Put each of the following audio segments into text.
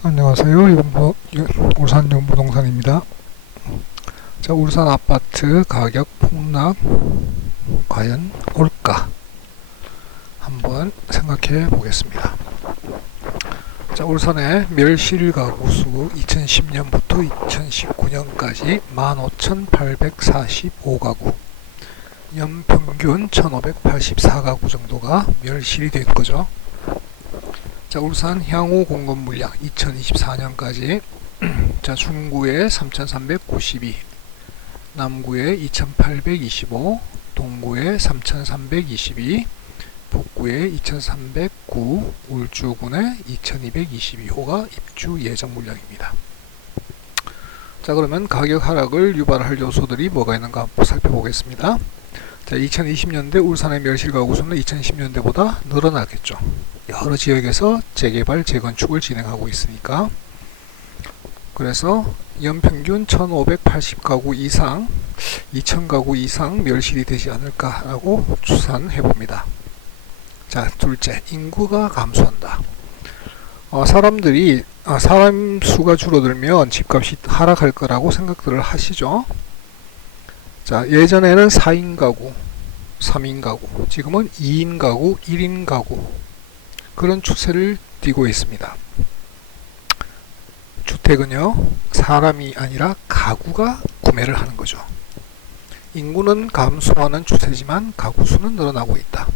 안녕하세요. 용보, 울산 용부동산입니다. 자, 울산 아파트 가격 폭락 과연 올까? 한번 생각해 보겠습니다. 자, 울산의 멸실 가구 수 2010년부터 2019년까지 15,845가구, 연평균 1,584가구 정도가 멸실이 된 거죠. 자, 울산 향후 공급 물량 2024년까지 자, 중구에 3,392, 남구에 2,825, 동구에 3,322, 북구에 2,309, 울주군에 2,222호가 입주 예정 물량입니다. 자, 그러면 가격 하락을 유발할 요소들이 뭐가 있는가 살펴보겠습니다. 자, 2020년대 울산의 멸실 가구 수는 2010년대보다 늘어나겠죠. 여러 지역에서 재개발, 재건축을 진행하고 있으니까 그래서 연평균 1580가구 이상, 2000가구 이상 멸실이 되지 않을까라고 추산해 봅니다. 자, 둘째, 인구가 감소한다. 어, 사람들이 아, 사람 수가 줄어들면 집값이 하락할 거라고 생각들을 하시죠. 자, 예전에는 4인 가구, 3인 가구, 지금은 2인 가구, 1인 가구 그런 추세를 띠고 있습니다. 주택은요, 사람이 아니라 가구가 구매를 하는 거죠. 인구는 감소하는 추세지만 가구 수는 늘어나고 있다.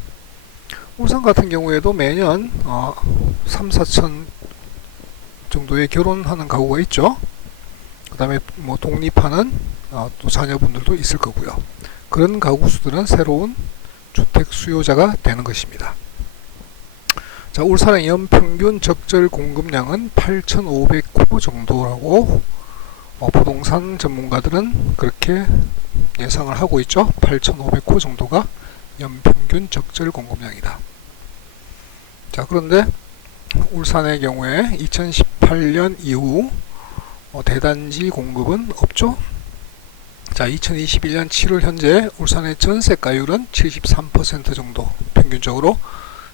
울산 같은 경우에도 매년 어, 3, 4천 정도의 결혼하는 가구가 있죠. 그 다음에 뭐 독립하는 어, 또 자녀분들도 있을 거고요. 그런 가구 수들은 새로운 주택 수요자가 되는 것입니다. 자, 울산의 연평균 적절 공급량은 8,500호 정도라고 어, 부동산 전문가들은 그렇게 예상을 하고 있죠. 8,500호 정도가 연평균 적절 공급량이다. 자, 그런데 울산의 경우에 2018년 이후 어, 대단지 공급은 없죠. 자, 2021년 7월 현재 울산의 전세가율은 73% 정도 평균적으로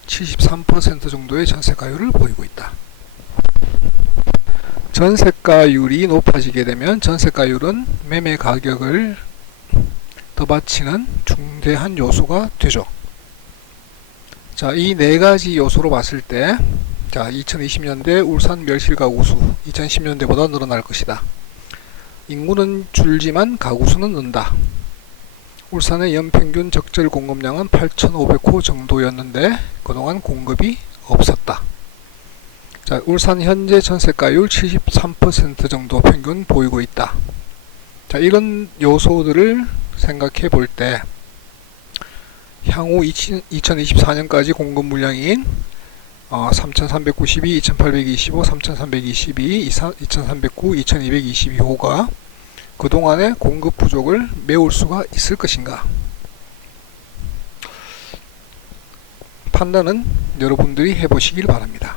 73% 정도의 전세가율을 보이고 있다. 전세가율이 높아지게 되면 전세가율은 매매 가격을 떠받치는 중대한 요소가 되죠. 자, 이 네 가지 요소로 봤을 때, 자, 2020년대 울산 멸실 가구 수 2010년대보다 늘어날 것이다. 인구는 줄지만 가구 수는 는다. 울산의 연평균 적절 공급량은 8,500호 정도였는데 그동안 공급이 없었다. 자, 울산 현재 전세가율 73% 정도 평균 보이고 있다. 자, 이런 요소들을 생각해 볼 때 향후 2024년까지 공급 물량인 어, 3,392, 2,825, 3,322, 2,309, 2,222호가 그동안의 공급 부족을 메울 수가 있을 것인가? 판단은 여러분들이 해보시길 바랍니다.